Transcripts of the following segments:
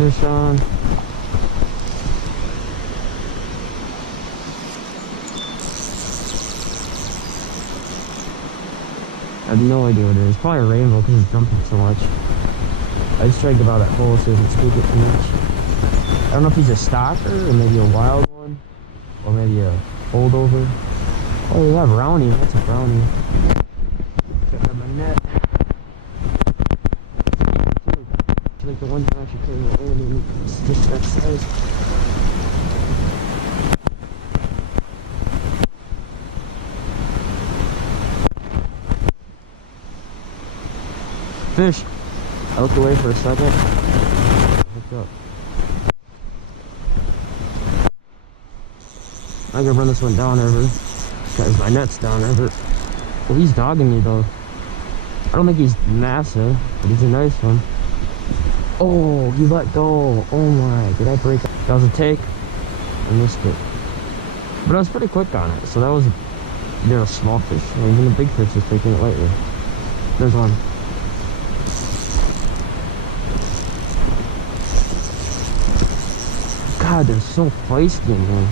fish on. I have no idea what it is. Probably a rainbow because it's jumping so much. I just tried to get out of that hole so it doesn't spook it too much. I don't know if he's a stalker or maybe a wild one. Or maybe a holdover. Oh yeah, brownie. That's a brownie. Check out my net. It's like the one time I should carry my own and it's just that size. Fish. I looked away for a second. Hooked up. I'm gonna run this one down river because my net's down river. Well, he's dogging me though. I don't think he's massive, but he's a nice one. Oh, he let go. Oh my, did I break it? That was a take. I missed it. But I was pretty quick on it, so that was a small fish. Even the big fish is taking it lightly. There's one. God, they're so feisty in here.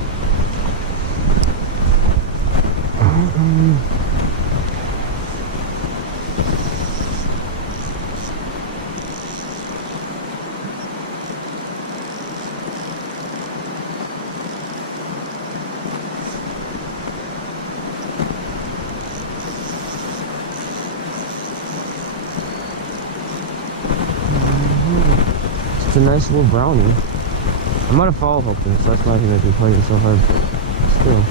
It's a nice little brownie. I might have fall hooked him, so that's why I think I'd be fighting so hard, but still.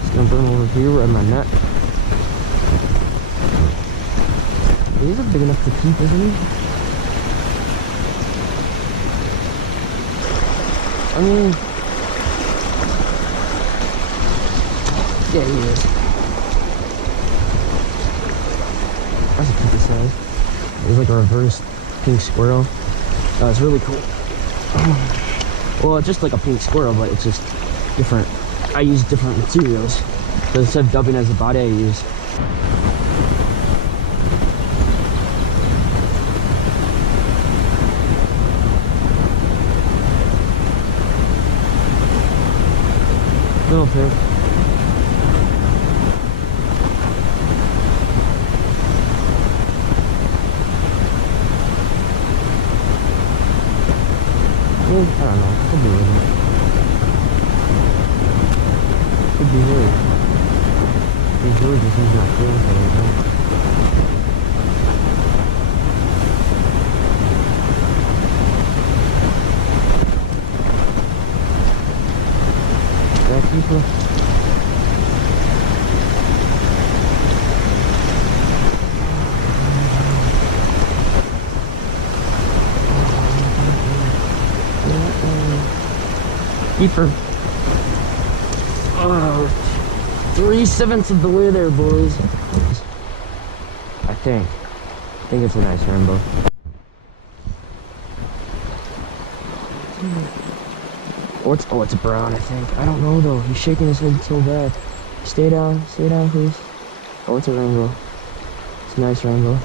Just gonna bring him over here at my net. He's big enough to keep, isn't he? I mean, yeah, he is. That's a pretty size. It's like a reverse pink squirrel. It's really cool. Well, it's just like a pink squirrel, but it's just different. I use different materials. So instead of dubbing as the body, I use little fish. I don't know. Could be with it. Could be weird. He's really just he's not feeling anything. That keeper. Keeper. Oh, 3/7 of the way there, boys. I think it's a nice rainbow. Oh, it's a brown, I think. I don't know though. He's shaking his head so bad. Stay down, please. Oh, it's a rainbow. It's a nice rainbow.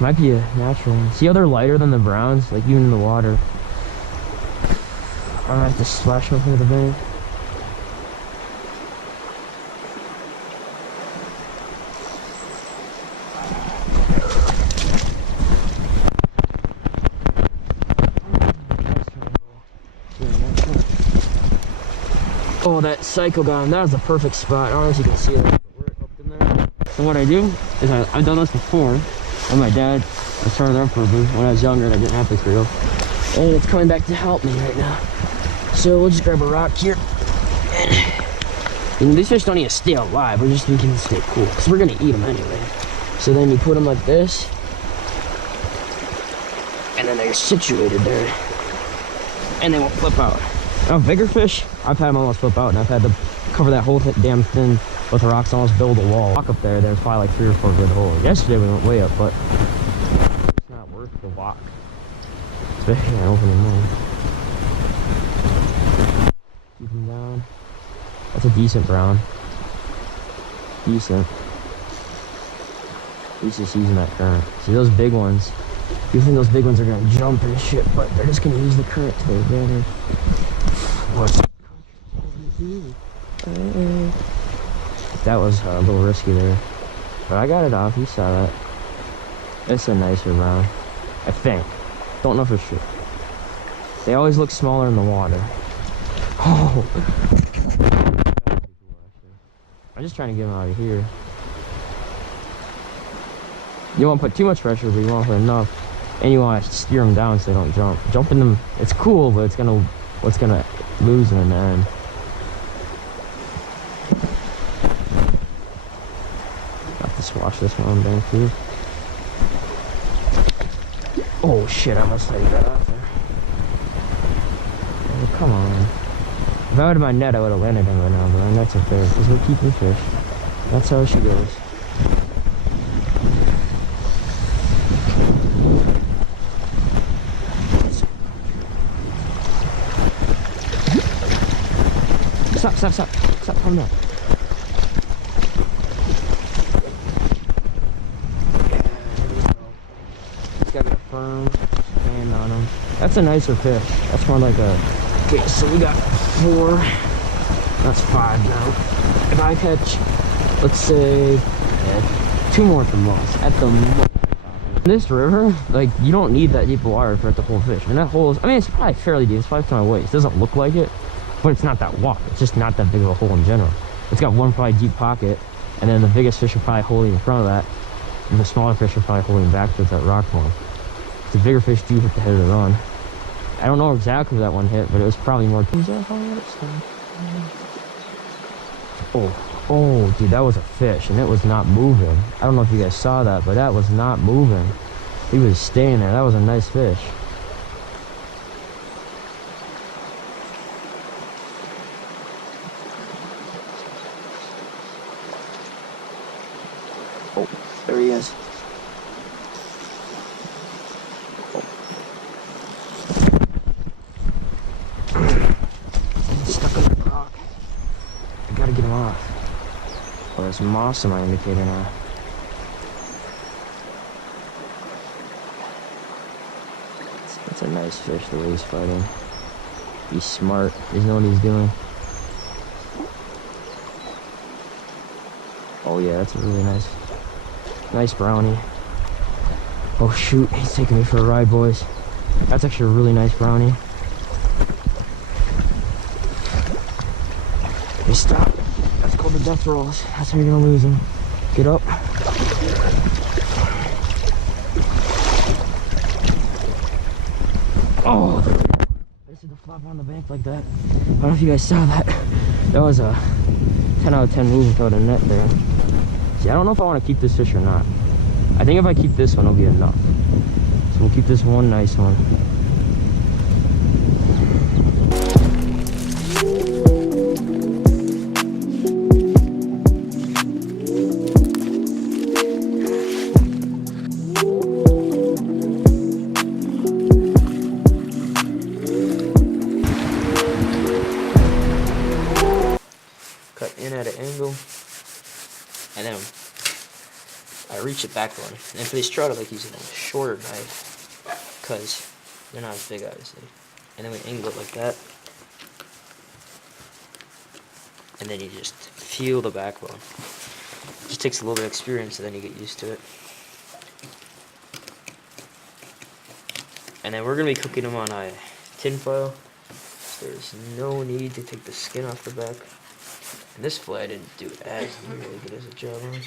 Might be a natural one. See how they're lighter than the browns? Like even in the water. I might have to splash them with the bank. Oh, that psycho got him. That was the perfect spot. I don't know if you can see it, but we're up in there. So what I do is I've done this before. And my dad, I started there for when I was younger and I didn't have this reel. And it's coming back to help me right now. So we'll just grab a rock here. And these fish don't need to stay alive. We're just thinking to stay cool because we're going to eat them anyway. So then you put them like this. And then they're situated there. And they won't flip out. Now bigger fish, I've had them almost flip out. And I've had to cover that whole damn thing with rocks and almost build a wall. Walk up there's probably like 3 or 4 good holes. Yesterday we went way up, but it's not worth the walk. Especially when I open them up. Keep them down. That's a decent brown. Decent. He's just using that current. See those big ones? You think those big ones are gonna jump and shit, but they're just gonna use the current to their advantage. What? That was a little risky there, but I got it off. You saw that. It's a nicer brown, I think. Don't know for sure. They always look smaller in the water. Oh! I'm just trying to get them out of here. You don't want to put too much pressure, but you want to put enough. And you want to steer them down so they don't jump. Jumping them, it's cool, but it's gonna lose them in the end. Have to swash this one down too. Oh shit, I must have got off there. Oh, come on. If I had my net, I would have landed him right now, but my net's up there because we're keeping fish. That's how she goes. Stop, calm down. It's got a firm hand on him. That's a nicer fish. That's more like a... Okay, so we got 4. That's 5 now. If I catch, let's say, 2 more at the most. At the most. This river, like, you don't need that deep water for it to hold fish. And that hole is, I mean, it's probably fairly deep. It's probably to my waist. It doesn't look like it, but it's not that wide. It's just not that big of a hole in general. It's got one probably deep pocket, and then the biggest fish are probably holding in front of that, and the smaller fish are probably holding back towards that rock form. The bigger fish do hit the head of the run. I don't know exactly where that one hit, but it was probably more. Oh, dude, that was a fish, and it was not moving. I don't know if you guys saw that, but that was not moving. He was staying there. That was a nice fish. Oh, there he is. Oh. He's stuck in the rock. I gotta get him off. Oh, there's moss in my indicator now. That's a nice fish, the way he's fighting. He's smart. He's know what he's doing. Oh yeah, that's a really nice brownie. Oh shoot, he's taking me for a ride, boys. That's actually a really nice brownie. Hey, stop. That's called the death rolls. That's how you're gonna lose him. Get up. Oh, I just did the flop on the bank like that. I don't know if you guys saw that. That was a 10 out of 10 move without a net there. See, I don't know if I want to keep this fish or not. I think if I keep this one, it'll be enough. So we'll keep this one nice one. Cut in at an angle, and then I reach it back one. And for these trout, I like using a shorter knife because they're not as big, obviously. And then we angle it like that, and then you just feel the backbone. It just takes a little bit of experience, and then you get used to it. And then we're gonna be cooking them on a tin foil. So there's no need to take the skin off the back. And this fillet I didn't do as nearly good as a job on.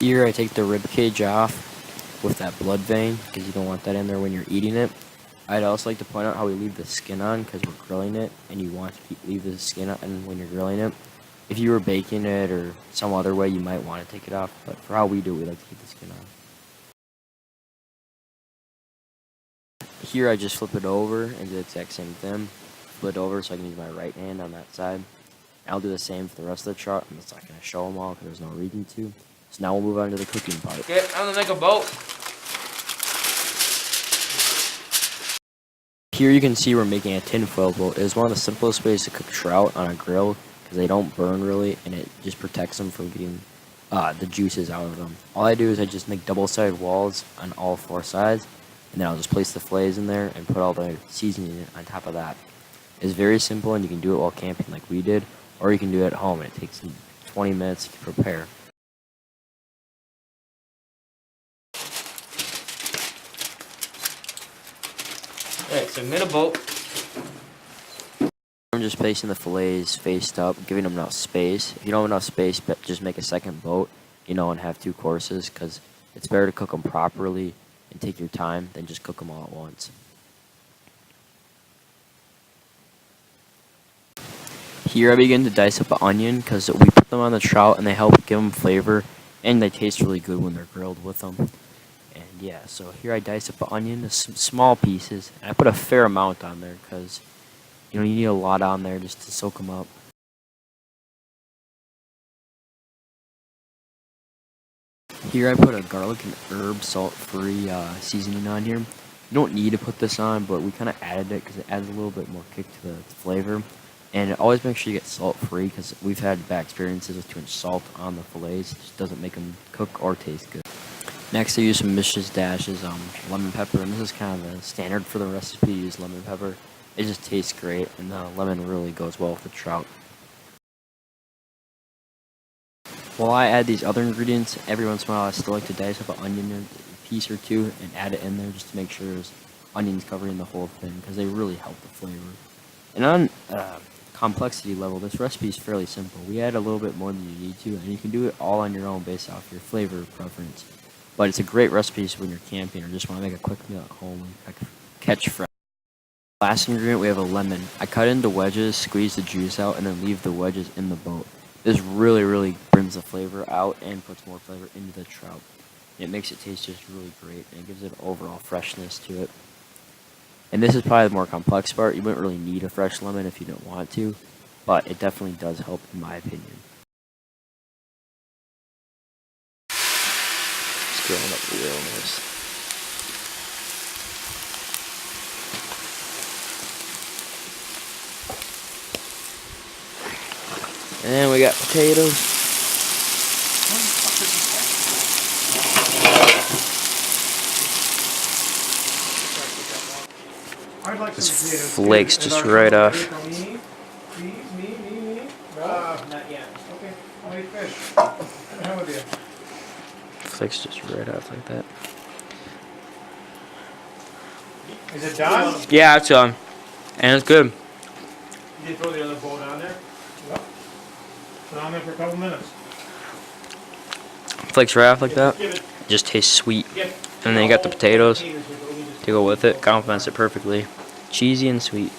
Here I take the rib cage off with that blood vein because you don't want that in there when you're eating it. I'd also like to point out how we leave the skin on because we're grilling it, and you want to leave the skin on when you're grilling it. If you were baking it or some other way, you might want to take it off, but for how we do it, we like to keep the skin on. Here I just flip it over and do the exact same thing. Flip it over so I can use my right hand on that side. I'll do the same for the rest of the trout. I'm just not going to show them all because there's no reason to. So now we'll move on to the cooking part. Okay, I'm going to make a boat. Here you can see we're making a tinfoil boat. It is one of the simplest ways to cook trout on a grill because they don't burn really, and it just protects them from getting the juices out of them. All I do is I just make double-sided walls on all 4 sides, and then I'll just place the fillets in there and put all the seasoning on top of that. It's very simple, and you can do it while camping like we did, or you can do it at home, and it takes 20 minutes to prepare. Alright, so made a boat. I'm just placing the fillets faced up, giving them enough space. If you don't have enough space, but just make a second boat, and have 2 courses, because it's better to cook them properly and take your time than just cook them all at once. Here I begin to dice up an onion, because we put them on the trout and they help give them flavor, and they taste really good when they're grilled with them. And yeah, so here I dice up an onion, some small pieces, and I put a fair amount on there, because you need a lot on there just to soak them up. Here I put a garlic and herb salt-free seasoning on here. You don't need to put this on, but we kind of added it because it adds a little bit more kick to the flavor. And always make sure you get salt-free, because we've had bad experiences with too much salt on the fillets. It just doesn't make them cook or taste good. Next I use some Mrs. Dash's lemon pepper, and this is kind of the standard for the recipe to use lemon pepper. It just tastes great, and the lemon really goes well with the trout. While I add these other ingredients, every once in a while I still like to dice up an onion, a piece or two, and add it in there just to make sure there's onions covering the whole thing, because they really help the flavor. And on complexity level, this recipe is fairly simple. We add a little bit more than you need to, and you can do it all on your own based off your flavor preference. But it's a great recipe when you're camping or just want to make a quick meal at home and catch fresh. Last ingredient, we have a lemon. I cut it into wedges, squeeze the juice out, and then leave the wedges in the boat. This really brings the flavor out and puts more flavor into the trout. It makes it taste just really great, and it gives it overall freshness to it. And this is probably the more complex part. You wouldn't really need a fresh lemon if you don't want to, but it definitely does help in my opinion. It's grilling up real nice. And then we got potatoes. This flakes just right off. Me? Not yet. Okay, I'll eat fish. How with you? Flakes just right off like that. Is it done? Yeah, it's and it's good. You did throw the other bowl down there? Yep. Put it on there for a couple minutes. Flakes right off like that. Give it. It just tastes sweet. Get And then you got the potatoes to go with it. Complements it perfectly. Cheesy and sweet.